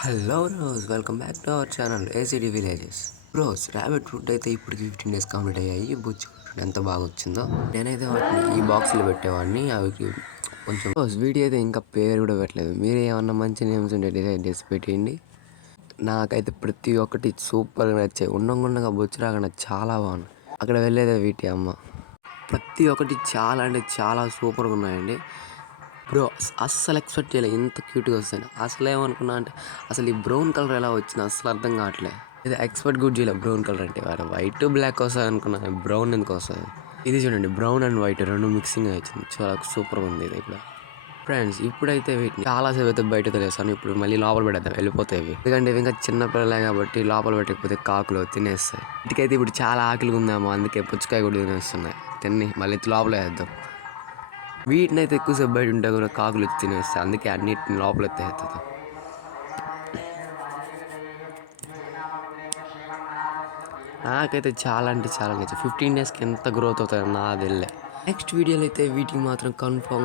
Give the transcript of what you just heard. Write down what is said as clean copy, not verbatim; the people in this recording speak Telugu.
Hello bros, welcome back to our channel ACD villages. Bros, rabbit food అయితే ఇప్పటికి 15 days కంప్లీట్ అయ్యాయి. బుచ్చి ఎంత బాగా వచ్చిందో. నేనైతే వాటిని ఈ బాక్స్లో పెట్టేవాడిని. అవి కొంచెం బ్రోస్, వీడియో అయితే ఇంకా పేరు కూడా పెట్టలేదు. మీరు ఏమన్నా మంచి నేమ్స్ ఉంటే డిసైడ్ చేసి పెట్టేయండి. నాకైతే ప్రతి ఒక్కటి సూపర్గా నచ్చాయి. ఉండగా బొచ్చు రాకుండా చాలా బాగుంది. అక్కడ వెళ్ళేదే వీటి అమ్మ. ప్రతి ఒక్కటి చాలా అంటే చాలా సూపర్గా ఉన్నాయండి. బ్రో, అస్సలు ఎక్స్పెక్ట్ చేయలేదు ఇంత క్యూట్గా వస్తాను. అసలు ఏమనుకున్నా అంటే అసలు ఈ బ్రౌన్ కలర్ ఎలా వచ్చింది అసలు అర్థం కావట్లేదు. ఇది ఎక్స్పెక్ట్ కూడా చేయలేదు. బ్రౌన్ కలర్ అంటే వారు వైట్ బ్లాక్ వస్తుంది అనుకున్నాను. బ్రౌన్ ఎందుకు వస్తుంది? ఇది చూడండి, బ్రౌన్ అండ్ వైట్ రెండు మిక్సింగ్ వచ్చింది. చాలా సూపర్గా ఉంది ఇది కూడా. ఫ్రెండ్స్, ఇప్పుడైతే వీటిని చాలాసేపు అయితే బయట తెలియస్తాను. ఇప్పుడు మళ్ళీ లోపల పెట్టేద్దాం, వెళ్ళిపోతాయి. ఎందుకంటే ఇవి ఇంకా చిన్న పిల్లలే కాబట్టి లోపల పెట్టకపోతే కాకులు తినేస్తాయి. వీటికైతే ఇప్పుడు చాలా ఆకలిగా ఉందేమో, అందుకే పుచ్చకాయ కూడా తినేస్తున్నాయి. తిని మళ్ళీ లోపల వేద్దాం. వీటిని అయితే ఎక్కువసేపు బయట ఉంటే కూడా కాకులు వచ్చి తినేస్తాయి. అందుకే అన్నిటిని లోపల ఎత్తేస్తుంది. నాకైతే చాలా అంటే చాలా నచ్చింది. 15 daysకి ఎంత గ్రోత్ అవుతాయో నాది వెళ్ళే. నెక్స్ట్ వీడియోలో అయితే వీటికి మాత్రం కన్ఫర్మ్